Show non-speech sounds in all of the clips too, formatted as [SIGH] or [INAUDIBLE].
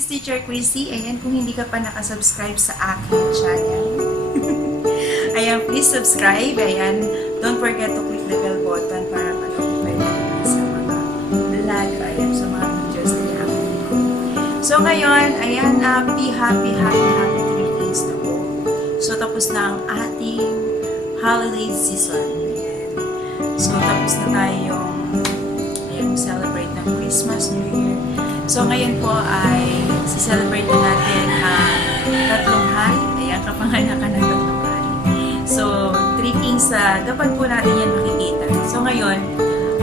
is Teacher Chrissy. Ayan, kung hindi ka pa nakasubscribe sa aking channel. [LAUGHS] Ayan, please subscribe. Ayan, don't forget to click the bell button para ma-notify ka sa mga vlog. Ayan, sa mga videos na i-upload. So ngayon, ayan, happy, happy, happy, happy three days na po. So tapos na ang ating holiday season. So tapos na tayong ayan, celebrate ng Christmas, New Year. So ngayon po ay celebrate na natin ang tatlong hari. Ayan, kapanganakan ng tatlong hari. So, three kings sa dapat po natin yan makikita. So ngayon,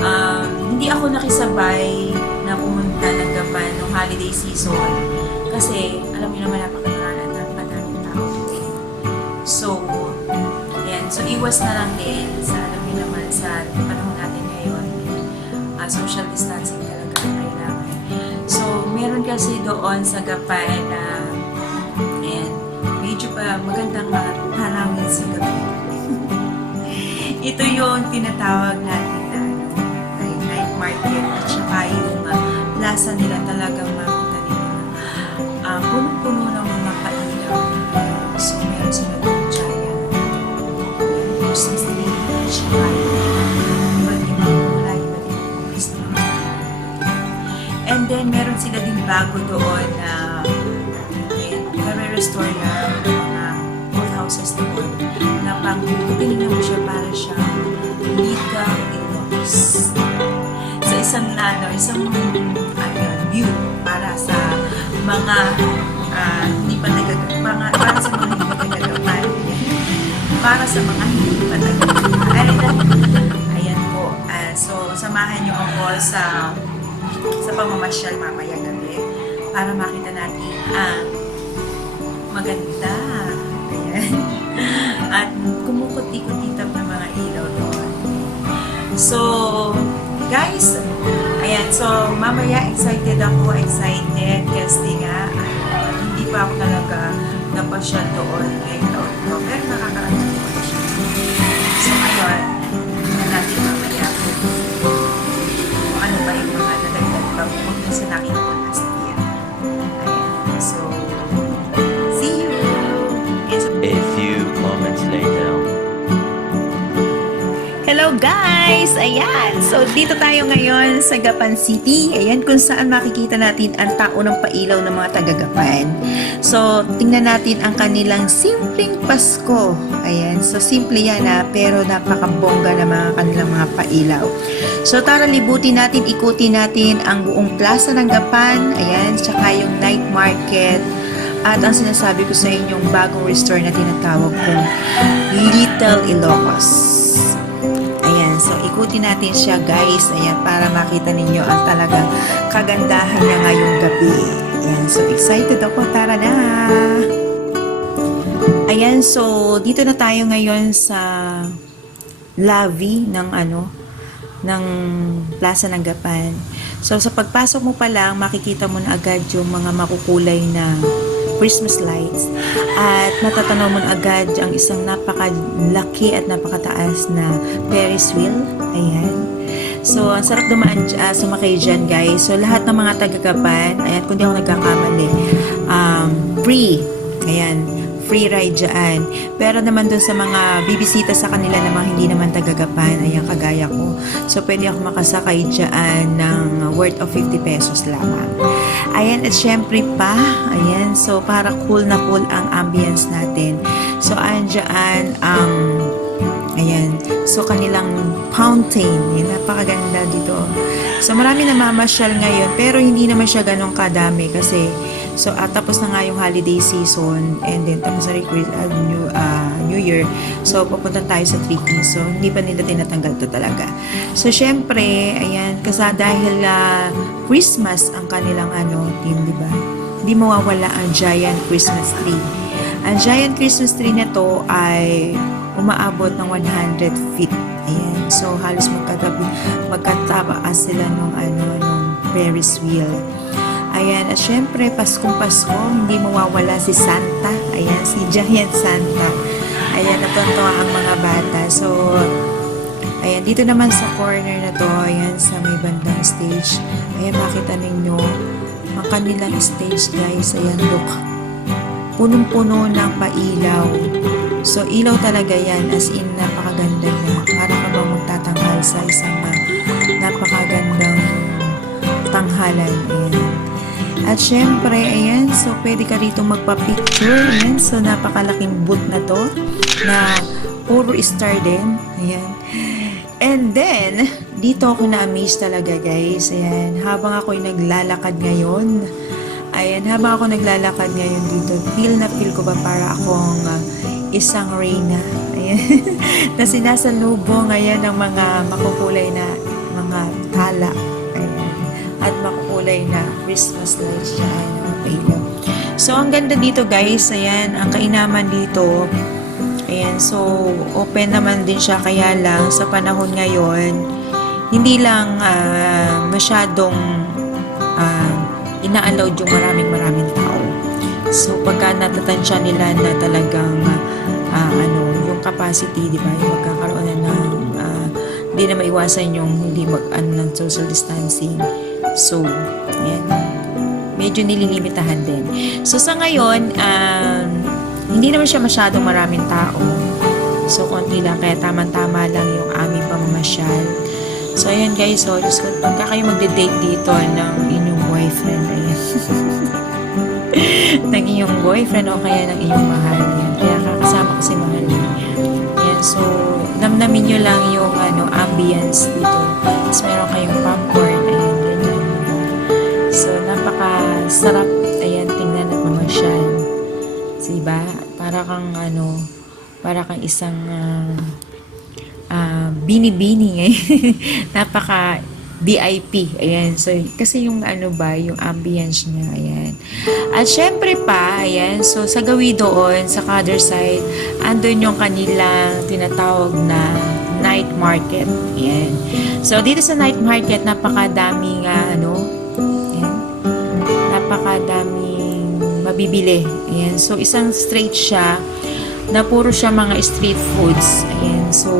um, hindi ako nakisabay na pumunta ng Gapan ng holiday season kasi alam niyo naman napakadami napakadaming tao. So, ayan. So, iwas na lang din sa, alam niyo naman, sa panahon natin ngayon. ah, social distancing meron kasi doon sa Gapan na, ayan, medyo pa magandang hanawin sa gabi. Ito yung tinatawag natin na ano, night market at saka yung uh, plaza nila talagang makita nila uh, punong-puno ng And then, meron sila din bago doon na ayan, nare-restore na mga old houses doon na pang tinignan mo siya para siya legal ilocos. So, isang ano, isang ano, view para sa mga ah, hindi pa nagag mga, para sa mga hindi pa nagagapan. Para sa mga hindi pa nagagapan. Ayan po. Ah, so, samahan niyo ako sa sa pamamasyal mamaya gabi para makita natin ang maganda. Ayan. At kumukuti-kutitap ng mga ilaw doon. So, guys, ayan. So, mamaya excited ako. Excited kasi nga, Ayan! So, dito tayo ngayon sa Gapan City. Ayan, kung saan makikita natin ang tao ng pailaw ng mga taga-Gapan. So, tingnan natin ang kanilang simpleng Pasko. Ayan, so simple yan ha, pero napakabongga na mga kanilang mga pailaw. So, tara libutin natin, ikutin natin ang buong plaza ng Gapan. Ayan, tsaka yung night market. At ang sinasabi ko sa inyong bagong restore na tinatawag kong Little Ilocos. Ikutin natin siya guys. Ayan, para makita ninyo ang talagang kagandahan niya ngayong gabi. Ayan, so excited ako. Tara na! Ayan, so dito na tayo ngayon sa lobby ng ano, ng Plaza ng Gapan. So sa pagpasok mo pa lang, makikita mo na agad yung mga makukulay na Christmas lights at matatanaw mo agad ang isang napakalaki at napakataas na Ferris wheel. Ayan. So, ang sarap dumaan uh, sumakay dyan, guys. So, lahat ng mga taga-Gapan, ayan, kung di ako nagkakamali, um, free. Ayan, free ride dyan. Pero naman dun sa mga bibisita sa kanila na mga hindi naman taga-Gapan, ayan, kagaya ko. So, pwede ako makasakay dyan ng worth of 50 pesos lamang. Ayan, at syempre pa, ayan, so para cool na cool ang ambience natin. So, andyan ang, ayan, so kanilang fountain, yun, napakaganda dito. So, marami namamasyal ngayon, pero hindi naman siya ganun kadami kasi, so, at tapos na nga yung holiday season, and then tapos na rin uh, New, uh, New Year, so, papunta tayo sa Three Kings, so, hindi pa nila tinatanggal to talaga. So, syempre, ayan, kasi dahil ah, Christmas ang kanilang ano, team, di ba? Hindi mawawala ang giant Christmas tree. Ang giant Christmas tree na to ay umaabot ng 100 feet. Ayan. So, halos magkatabi, magkataas sila nung ano, nung Ferris wheel. Ayan. At syempre, Paskong Pasko, hindi mawawala si Santa. Ayan, si Giant Santa. Ayan, natutuwa ang mga bata. So, Ayan, dito naman sa corner na to, ayan, sa may bandang stage. Ayan, makita ninyo ang kanilang stage guys. Ayan, look. Punong-puno ng pailaw. So, ilaw talaga yan. As in, napakaganda tanghalan. Ayan. At syempre, ayan, so pwede ka rito magpa-picture. Ayan, so napakalaking booth na to na puro star din. Ayan. And then, dito ako na-amaze talaga guys. Ayan, habang ako'y naglalakad ngayon, ayan, habang ako naglalakad ngayon dito, feel na feel ko ba para akong ah, isang reyna. Ayan, [LAUGHS] na sinasalubong ngayon ng mga makukulay na mga tala. Makukulay na Christmas lights dyan, mga ilaw. So, ang ganda dito guys, ayan, ang kainaman dito, Ayan, so open naman din siya kaya lang sa panahon ngayon, hindi lang ah, masyadong uh, ina-allowed yung maraming maraming tao. So pagka natatansya nila na talagang ah, ano, yung capacity, di ba, yung magkakaroon na ng ah, hindi na maiwasan yung hindi mag ano, ng social distancing. So, ayan, medyo nililimitahan din. So sa ngayon, um, hindi naman siya masyadong maraming tao. So, konti lang. Kaya tamang-tama lang yung aming pamamasyal. So, ayan guys. So, just kung pagka kayo magde-date dito ng inyong boyfriend, ayan. [LAUGHS] ng iyong boyfriend o kaya ng iyong mahal. Ayan. Kaya kakasama ko si mahal. Ayan. So, namnamin nyo lang yung ano, ambience dito. Tapos meron kayong popcorn. Napaka-sarap. Ayan, tingnan at mamasyal. Diba? Para kang ano, para kang isang ah, ah, bini-bini eh. [LAUGHS] Napaka VIP. Ayan. So, kasi yung ano ba, yung ambience niya. Ayan. At syempre pa, ayan. So, sa gawi doon, sa other side, andun yung kanilang tinatawag na night market. Ayan. So, dito sa night market, napakadaming ah, ano, napakadaming mabibili. Ayan. So, isang straight siya na puro siya mga street foods. Ayan. So,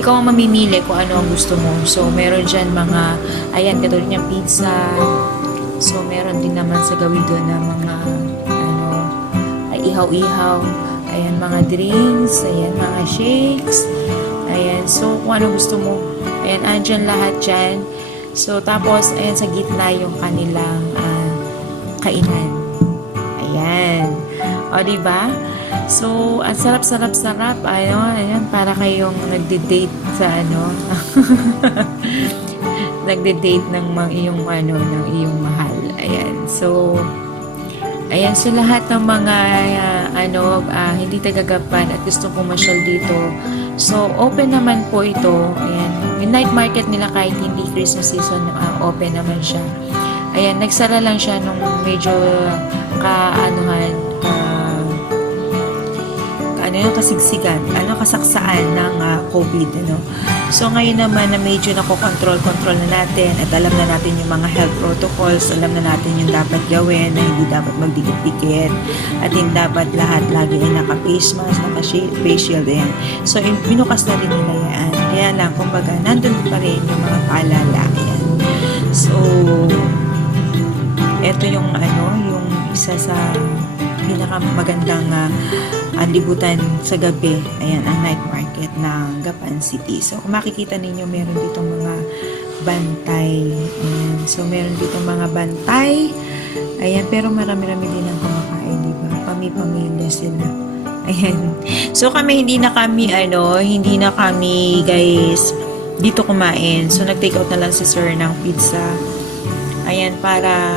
ikaw ang mamimili kung ano ang gusto mo. So, meron dyan mga, ayan, katulad niyang pizza. So, meron din naman sa gawin doon na mga, ano, ihaw-ihaw. Ayan, mga drinks. Ayan, mga shakes. Ayan, so, kung ano gusto mo. Ayan, andyan lahat dyan. So, tapos, ayan, sa gitna yung kanilang kainan. Ayan. O, di ba? So, ang sarap-sarap-sarap. Ano, ayan, para kayong nagde-date sa ano. [LAUGHS] nagde-date ng mga iyong ano, ng iyong mahal. Ayan. So, ayan. So, lahat ng mga ah, ano, ah, hindi tagagapan at gusto pumasyal dito. So, open naman po ito. Ayan. Yung night market nila kahit hindi Christmas season, ah, open naman siya. Ayan, nagsara lang siya nung medyo ka-anuhan, ka, ano yung kasigsigan, ano kasaksaan ng ah, COVID, ano. So ngayon naman na medyo nako-control-control na natin at alam na natin yung mga health protocols, alam na natin yung dapat gawin na hindi dapat magdikit-dikit at hindi dapat lahat lagi ay naka-face mask, naka-face shield, ayan. So in- binukas na rin nila yan. Kaya lang, kumbaga, nandun pa rin yung mga paalala, ayan. So, ito yung ano, yung isa sa pinakamagandang uh, libutan sa gabi. Ayan, ang night market ng Gapan City. So, kung makikita ninyo, meron dito mga bantay. Ayan. So, meron dito mga bantay. Ayan, pero marami-rami din ang kumakain, di ba? Pami-pamilya sila. Ayan. So, kami, hindi na kami, ano, hindi na kami, guys, dito kumain. So, nag-take out na lang si sir ng pizza. Ayan, para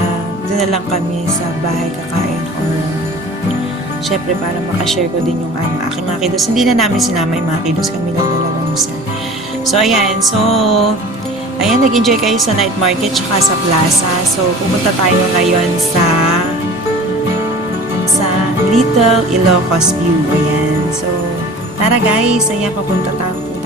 doon na lang kami sa bahay kakain or syempre para makashare ko din yung ano, aking mga kiddos. Hindi na namin sinama yung mga kiddos kami lang dalawa sir. So, ayan. So, ayan, nag-enjoy kayo sa night market tsaka sa plaza. So, pumunta tayo ngayon sa sa Little Ilocos View. Ayan. So, tara guys. Ayan, papunta tayo.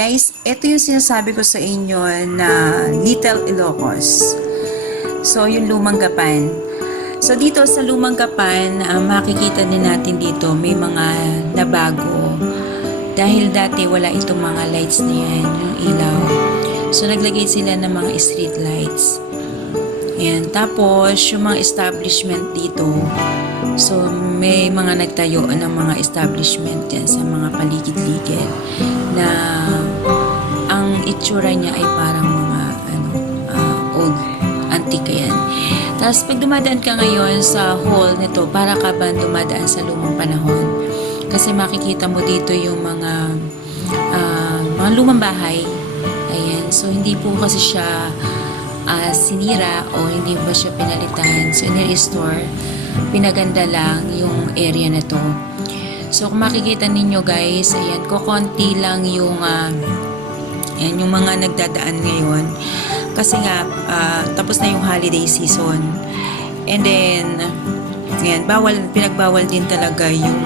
Guys, ito yung sinasabi ko sa inyo na Little Ilocos. So, yung lumang gapan. So, dito sa lumang gapan, ah, makikita din natin dito may mga nabago. Dahil dati wala itong mga lights na yan, yung ilaw. So, naglagay sila ng mga street lights. Ayan. Tapos, yung mga establishment dito, so may mga nagtayo ng mga establishment yan sa mga paligid-ligid itsura niya ay parang mga ano, ah, old antique yan. Tapos pag dumadaan ka ngayon sa hall nito, para ka ba dumadaan sa lumang panahon? Kasi makikita mo dito yung mga ah, mga lumang bahay. Ayan. So, hindi po kasi siya ah, sinira o hindi ba siya pinalitan. So, ni-restore. Pinaganda lang yung area na to. So, kung makikita ninyo guys, ayan, kukonti lang yung ah, Ayan, yung mga nagdadaan ngayon. Kasi nga, ah, tapos na yung holiday season. And then, ayan, bawal, pinagbawal din talaga yung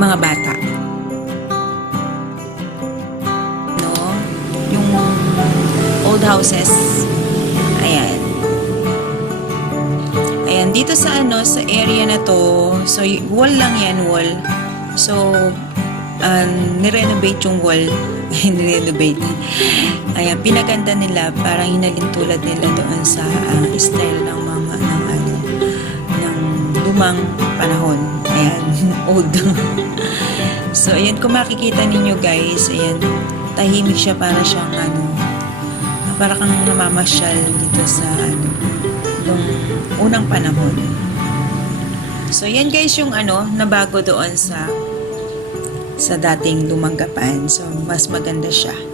mga bata. No? Yung old houses. Ayan. Ayan, dito sa ano, sa area na to, so wall lang yan, wall. So, um, nirenovate yung wall. Ay, nirenovate. Ayan, pinaganda nila, parang hinalin tulad nila doon sa ah, style ng mga, ng ano, ng lumang panahon. Ayan, [LAUGHS] old. so, ayan, kung makikita ninyo guys, ayan, tahimik siya para siyang ano, para kang namamasyal dito sa ano, yung unang panahon. So, yan guys yung ano, nabago doon sa sa dating lumanggapan. So, mas maganda siya.